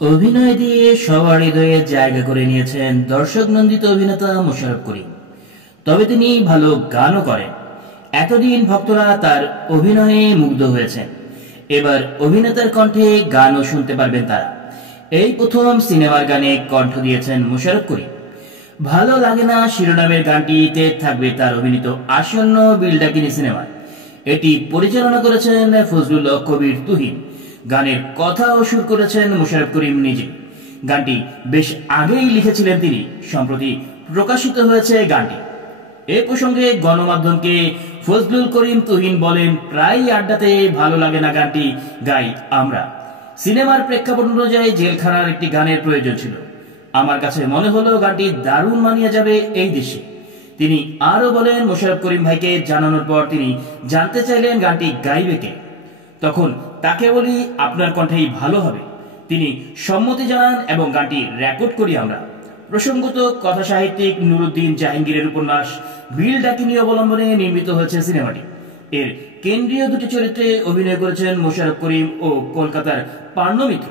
অভিনয় দিয়ে সবার হৃদয়ে জায়গা করে নিয়েছেন দর্শক নন্দিত অভিনেতা মোশাররফ করিম। তবে তিনি ভালো গানও করেন। এতদিন ভক্তরা তার অভিনয়ে মুগ্ধ হয়েছেন। এবার অভিনেতার কণ্ঠে গানও শুনতে পারবেন তারা। এই প্রথম সিনেমার গানে কণ্ঠ দিয়েছেন মোশাররফ করিম। ভালো লাগে না শিরোনামের গানটিতে থাকবে তার অভিনীত আসন্ন বিলডাকিনী সিনেমায়। এটি পরিচালনা করেছেন ফজলুল কবির তুহিন। গানের কথা ও সুর করেছেন মোশাররফ করিম নিজে। গানটি বেশ আগেই লিখেছিলেন তিনি। সম্প্রতি প্রকাশিত হয়েছে গানটি। এ প্রসঙ্গে গণমাধ্যমকে ফজলুল করিম তুহিন বলেন, প্রায় আড্ডাতে ভালো লাগে না গানটি গাই আমরা। সিনেমার প্রেক্ষাপট অনুযায়ী জেলখানার একটি গানের প্রয়োজন ছিল। আমার কাছে মনে হলো গানটি দারুণ মানিয়ে যাবে এই দেশে। তিনি আরো বলেন, মোশাররফ করিম ভাইকে জানানোর পর তিনি জানতে চাইলেন গানটি গাইবে কে। তখন তাকে বলি, আপনার কণ্ঠেই ভালো হবে। তিনি সম্মতি জানান এবং গানটি রেকর্ড করি আমরা। প্রসঙ্গত, কথা সাহিত্যিক নুরুদ্দিন জাহাঙ্গীরের উপন্যাস বিল ডাকিনী অবলম্বনে নির্মিত হয়েছে সিনেমাটি। এর কেন্দ্রীয় দুটি চরিত্রে অভিনয় করেছেন মোশাররফ করিম ও কলকাতার পার্নো মিত্র।